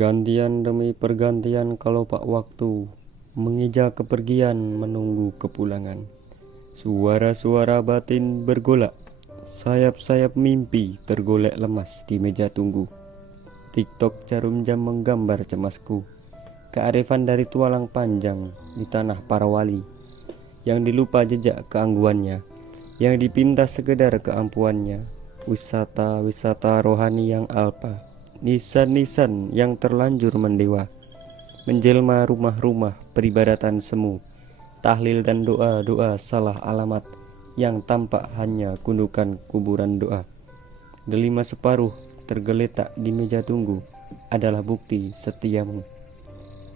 Pergantian demi pergantian kelopak waktu, mengeja kepergian menunggu kepulangan. Suara-suara batin bergolak, sayap-sayap mimpi tergolek lemas di meja tunggu. TikTok jarum jam menggambar cemasku, kearifan dari tualang panjang di tanah para wali, yang dilupa jejak keangguannya, yang dipintas sekedar keampuannya. Wisata-wisata rohani yang alpa, nisan-nisan yang terlanjur mendewa, menjelma rumah-rumah peribadatan semu, tahlil dan doa-doa salah alamat, yang tampak hanya gundukan kuburan doa. Delima separuh tergeletak di meja tunggu adalah bukti setiamu.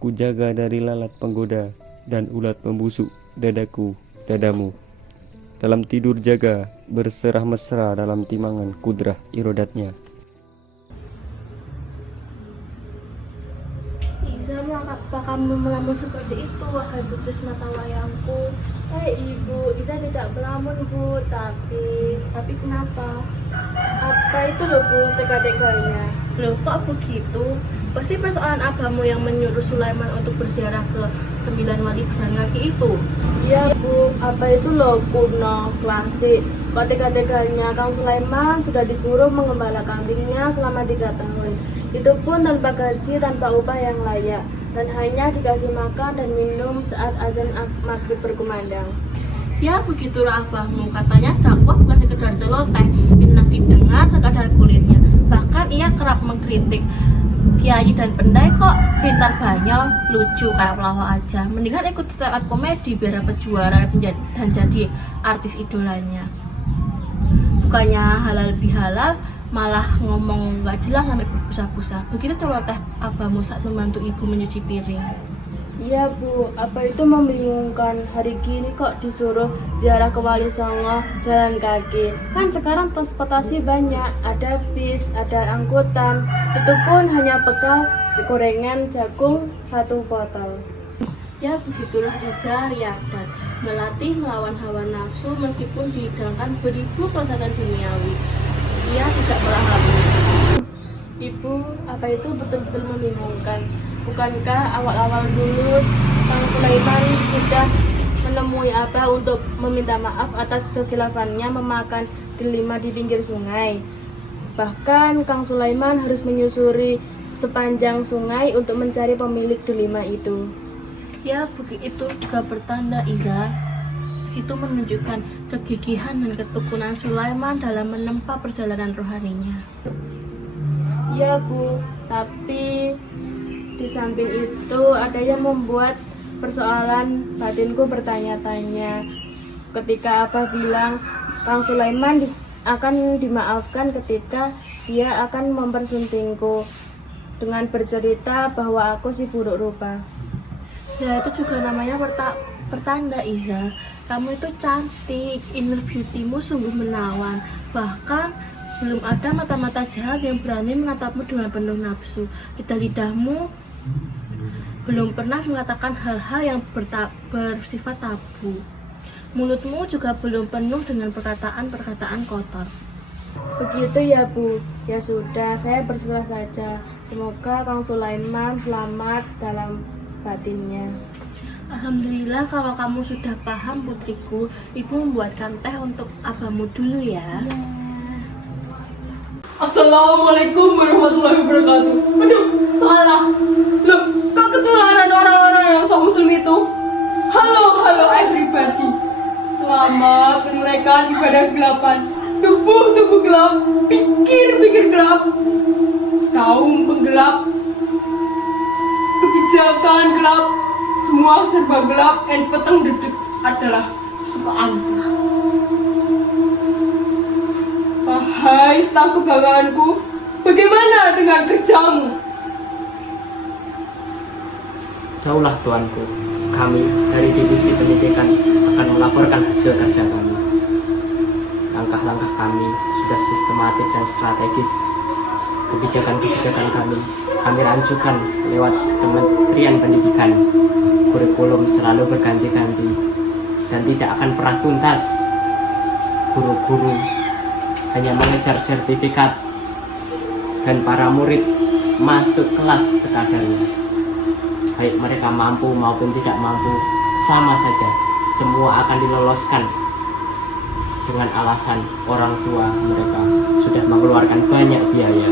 Kujaga dari lalat penggoda dan ulat pembusuk dadamu. Dalam tidur jaga, berserah mesra dalam timangan kudrah irodatnya. Iza, mengapa kamu melamun seperti itu, wahai putris mata wayangku? Ibu, Iza tidak melamun, Bu, tapi kenapa? Apa itu loh, Bu, tega-teganya? Loh, kok begitu? Pasti persoalan abahmu yang menyuruh Sulaiman untuk berziarah ke 9 wali berjalan kaki itu. Iya, Bu, apa itu loh kuno, klasik. Kok tega-teganya Kang Sulaiman sudah disuruh mengembala kambingnya selama 3 tahun. Itu pun tanpa gaji, tanpa upah yang layak, dan hanya dikasih makan dan minum saat azan maghrib berkumandang. Ya begitulah abahmu, katanya dakwah bukan sekedar celoteh, enak didengar sekadar kulitnya. Bahkan ia kerap mengkritik kiai dan pendai, kok pintar banyak, lucu kayak pelawak aja. Mendingan ikut stand up komedi biar dapat juara dan jadi artis idolanya. Bukannya halal bihalal, malah ngomong gak jelas sampai berbusa-busa. Begitu celoteh abahmu saat membantu ibu menyuci piring. Iya, Bu, apa itu membingungkan, hari gini kok disuruh ziarah ke Wali Songo jalan kaki. Kan sekarang transportasi banyak, ada bis, ada angkutan. Itu pun hanya bekal gorengan jagung 1 botol. Ya begitulah Iza riabat, melatih melawan hawa nafsu meskipun dihidangkan beribu kelezatan duniawi. Ia tidak melahap. Ibu, apa itu betul-betul membingungkan? Bukankah awal-awal dulu Kang Sulaiman sudah menemui Abah untuk meminta maaf atas kekhilaafannya memakan delima di pinggir sungai? Bahkan Kang Sulaiman harus menyusuri sepanjang sungai untuk mencari pemilik delima itu. Ya, begitu juga bertanda, Iza. Itu menunjukkan kegigihan dan ketekunan Sulaiman dalam menempa perjalanan rohaninya. Ya, Bu, tapi di samping itu ada yang membuat persoalan batinku bertanya-tanya. Ketika Abah bilang Kang Sulaiman akan dimaafkan ketika dia akan mempersuntingku dengan bercerita bahwa aku si buruk rupa. Ya, itu juga namanya pertanda, Iza. Kamu itu cantik, inner beauty-mu sungguh menawan. Bahkan belum ada mata-mata jahat yang berani menatapmu dengan penuh nafsu. Lidahmu belum pernah mengatakan hal-hal yang bersifat tabu. Mulutmu juga belum penuh dengan perkataan-perkataan kotor. Begitu ya, Bu. Ya sudah, saya berserah saja. Semoga Kang Sulaiman selamat dalam batinnya. Alhamdulillah kalau kamu sudah paham, putriku. Ibu membuatkan teh untuk abahmu dulu ya. Assalamualaikum warahmatullahi wabarakatuh. Aduh, salah. Loh, kok ketularan orang-orang yang sok muslim itu? Halo everybody. Selamat menunaikan ibadah gelapan. Tubuh gelap, pikir gelap. Kaum penggelap, kebijakan gelap, semua serba gelap, dan peteng dedek adalah kesukaanku. Hai staf kebanggaanku, bagaimana dengan kerjamu? Jauhlah tuanku, kami dari divisi pendidikan akan melaporkan hasil kerja kami. Langkah-langkah kami sudah sistematik dan strategis. Kebijakan-kebijakan kami rancukan lewat Kementerian Pendidikan. Kurikulum selalu berganti-ganti dan tidak akan pernah tuntas. Guru-guru hanya mengejar sertifikat dan para murid masuk kelas sekadarnya. Baik mereka mampu maupun tidak mampu, sama saja, semua akan diloloskan dengan alasan orang tua mereka sudah mengeluarkan banyak biaya.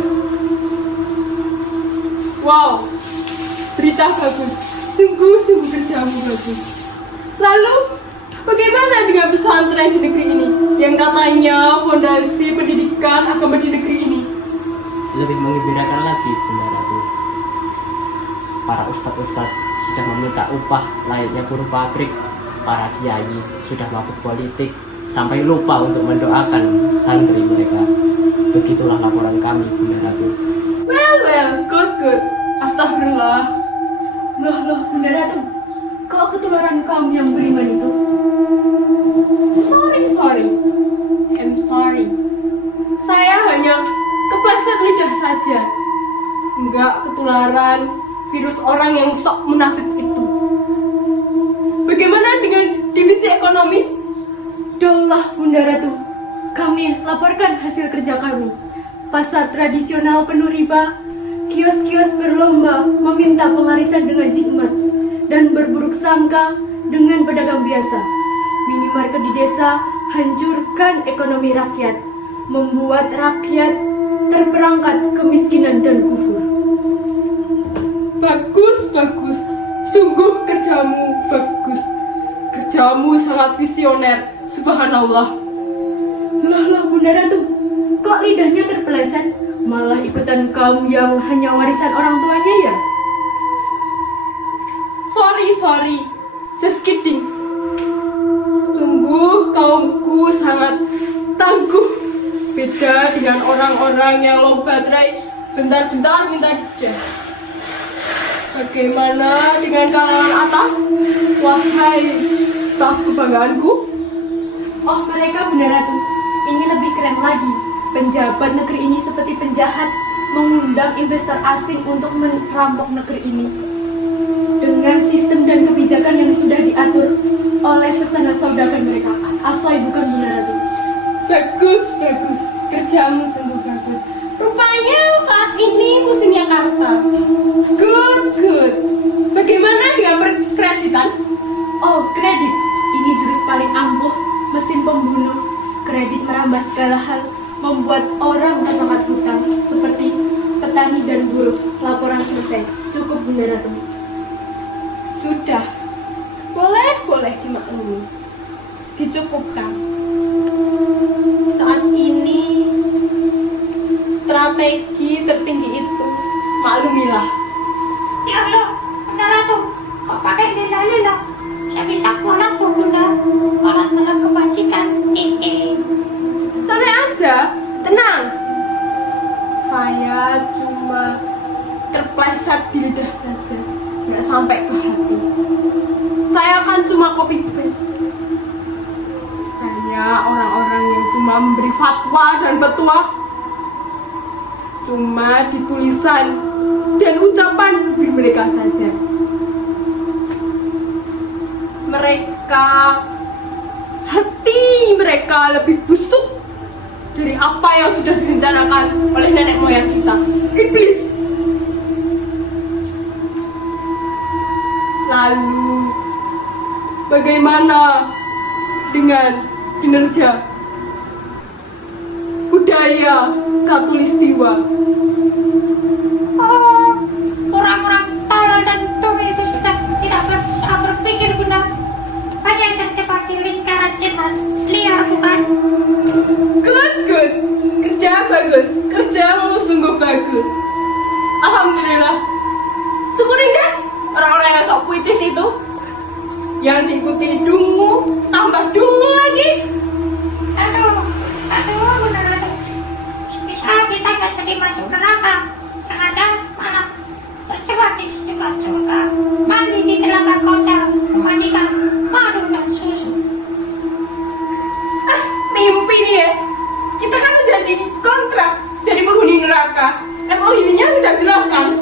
Wow, berita bagus. Sungguh-sungguh kerjamu bagus. Lalu, bagaimana dengan pesantren di negeri ini? Yang katanya fondasi pendidikan agama di negeri ini. Lebih mengembirakan lagi, Bunda Ratu. Para ustadz-ustadz sudah meminta upah layaknya buruh pabrik. Para kiai sudah mabuk politik sampai lupa untuk mendoakan santri mereka. Begitulah laporan kami, Bunda Ratu. Well, good. Astagfirullah. Loh, Bunda Ratu, kok ketularan kamu yang beriman itu? Sorry. I'm sorry. Saya hanya kepleset lidah saja. Enggak ketularan virus orang yang sok munafik itu. Bagaimana dengan divisi ekonomi? Daulah Bunda Ratu, kami laporkan hasil kerja kami. Pasar tradisional penuh riba, kios-kios berlomba meminta pengarisan dengan jikmat dan berburuk sangka dengan pedagang biasa. Minimarket di desa hancurkan ekonomi rakyat, membuat rakyat terperangkap kemiskinan dan kufur. Bagus. Sungguh kerjamu bagus. Kerjamu sangat visioner. Subhanallah. Loh Bunda Ratu, kok lidahnya terpeleset? Malah ikutan kaum yang hanya warisan orang tuanya ya? Sorry. Just kidding. Sungguh kaumku sangat tangguh. Beda dengan orang-orang yang low baterai, bentar-bentar minta dicas. Bagaimana dengan kalangan atas? Wahai staf kebanggaanku. Oh mereka Bunda Ratu, ini lebih keren lagi. Penjabat negeri ini seperti penjahat mengundang investor asing untuk merampok negeri ini. Dengan sistem dan kebijakan yang sudah diatur oleh pesana saudagar mereka. Asoy bukan Bunda Ratu. Bagus. Kerjamu sungguh bagus. Rupanya saat ini musimnya kartal. Good. Bagaimana dengan perkreditan? Oh kredit, ini jurus paling ampuh, mesin pembunuh. Kredit merambah segala hal, membuat orang terlibat hutang seperti petani dan buruh. Laporan selesai. Cukup Bunda Ratu. Sudah. Boleh dimaklumi. Dicukupkan. Saat ini strategi tertinggi itu maklumilah. Loh, Bunda Ratu, kok pakai lila-lila? Saya bisa kualat kok, Bunda. Kualat dalam kebajikan. Santai aja, tenang. Saya cuma terpleset di lidah saja, nggak sampai ke hati. Saya kan cuma copy paste. Banyak orang-orang yang cuma memberi fatwa dan petua, cuma di tulisan dan ucapan bibir mereka saja. Hati mereka lebih busuk dari apa yang sudah direncanakan oleh nenek moyang kita, iblis. Lalu, bagaimana dengan kinerja budaya Katulistiwa? Oh, orang-orang tolol dan tunggu itu sudah tidak bisa berpikir, Bunda. Banyak yang terjebak di lingkaran setan liar, bukan? Good. Kerja bagus. Kerjamu sungguh bagus. Alhamdulillah. Syukurin deh orang-orang yang sok puitis itu. Yang diikuti dungu, tambah dungu lagi. Aduh, Bunda Ratu. Bisa kita nggak jadi masuk neraka. Yang ada malah terjebak di sejumlah surga. Mandi di telaga kocar, memandikan madu dan susu. Mimpi nih ya. Kita kan udah jadi kontrak jadi penghuni neraka. MOU-nya udah jelas kan?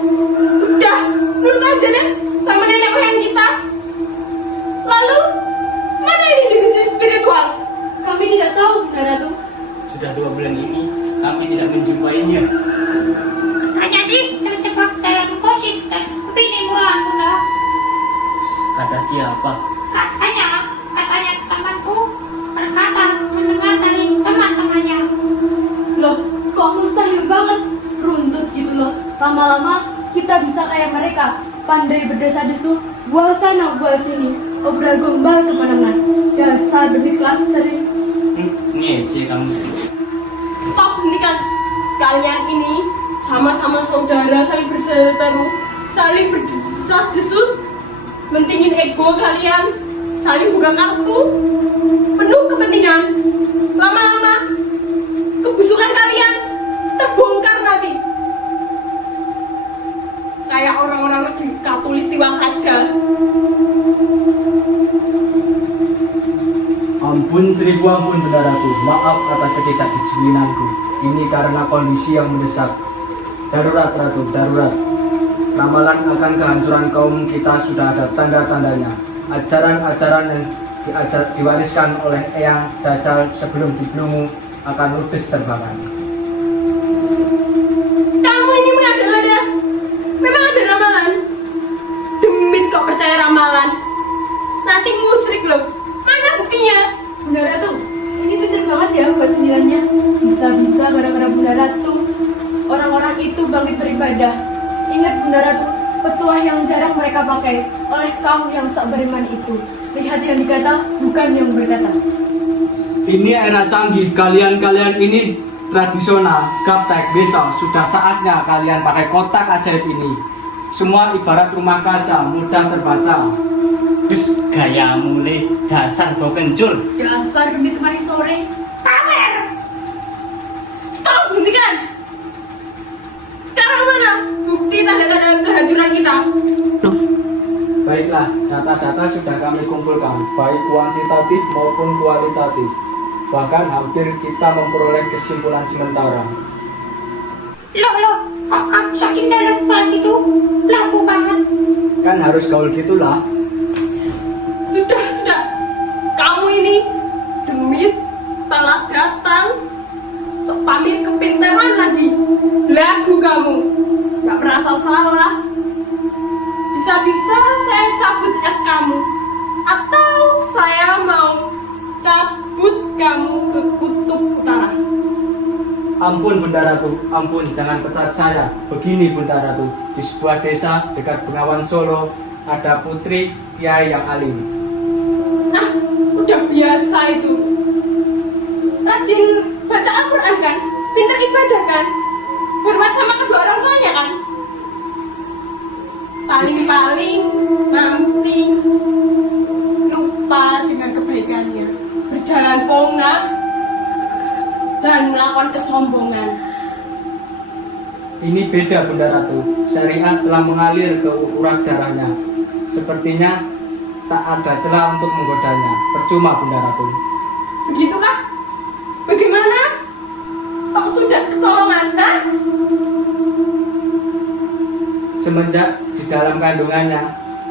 Udah, nurut aja deh sama nenek moyang kita. Lalu, mana ini divisi spiritual? Kami tidak tahu Bunda Ratu. Sudah 2 bulan ini kami tidak menjumpainya. Katanya sih terjebak Kata siapa? Katanya temanku berkata mendengar dari teman-temannya. Loh, kok mustahil banget? Runtut gitu loh. Lama-lama kita bisa kayak mereka, pandai berdesa-desu, buah sana buah sini, obral gombal kemana-mana. Dasar demi klaster ini. Ngece kamu. Stop, hentikan. Kalian ini sama-sama saudara, saling berseteru, saling berdesas-desus, mentingin ego kalian, saling buka kartu, penuh kepentingan. Lama-lama kebusukan kalian terbongkar nanti. Kayak orang-orang negeri Katulistiwa saja. Ampun seribu ampun Bunda Ratu, maaf atas ketidakdisiplinanku. Ini karena kondisi yang mendesak. Darurat Ratu, darurat. Ramalan akan kehancuran kaum kita sudah ada tanda-tandanya. Ajaran-ajaran yang diwariskan oleh Eyang Dajjal sebelum dibelungu akan ludes terbakar. Kamu ini mengada-ngada. Memang ada ramalan. Demit kok percaya ramalan. Nanti musrik loh. Mana buktinya? Bunda Ratu, ini pinter banget ya buat senilannya. Bisa-bisa gara-gara Bunda Ratu, orang-orang itu bangkit beribadah. Ingat Bunda Ratu, petuah yang jarang mereka pakai oleh kaum yang tak beriman itu. Lihat yang dikata, bukan yang berkata. Ini era canggih, kalian-kalian ini tradisional, gaptek. Besok sudah saatnya kalian pakai kotak ajaib ini. Semua ibarat rumah kaca, mudah terbaca. Terus gayamu le, dasar kau kencur. Dasar gemit kemarin sore. Pamer. Stop, hentikan. Sekarang mana bukti tanda-tanda kehancuran kita? Baiklah, data-data sudah kami kumpulkan, baik kuantitatif maupun kualitatif. Bahkan hampir kita memperoleh kesimpulan sementara. Loh, kok kamu sok intelektual gitu? Laku banget. Kan harus gaul gitulah. Sudah. Kamu ini demit telah datang. Sok pamit kepintaran lagi. Lagu kamu. Gak merasa salah. Bisa-bisa saya cabut es kamu. Atau saya mau cabut kamu ke kutub utara. Ampun Bunda Ratu, ampun, jangan pecat saya. Begini Bunda Ratu, di sebuah desa dekat Bengawan Solo ada putri kiai yang alim. Ah, udah biasa itu. Rajin baca Al-Quran kan? Pintar ibadah kan? Hormat sama kedua orang tuanya kan? Paling-paling nanti lupa dengan kebaikannya, berjalan pongah dan melakukan kesombongan. Ini beda Bunda Ratu, syariat telah mengalir ke urat darahnya. Sepertinya tak ada celah untuk menggodanya. Percuma Bunda Ratu. Begitukah? Bagaimana? Kok sudah kecolongan, ha? Semenjak di dalam kandungannya,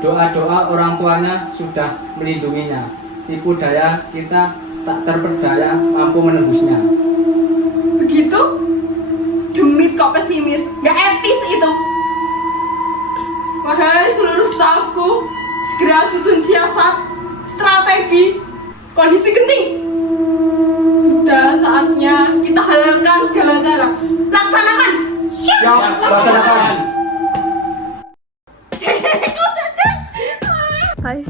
doa-doa orang tuanya sudah melindunginya. Tipu daya kita tak terperdaya mampu menembusnya. Begitu? Demit kok pesimis, gak etis itu. Wahai seluruh stafku, segera susun siasat, strategi, kondisi genting. Sudah saatnya kita halalkan segala cara. Laksanakan. Siap, laksanakan. Hai.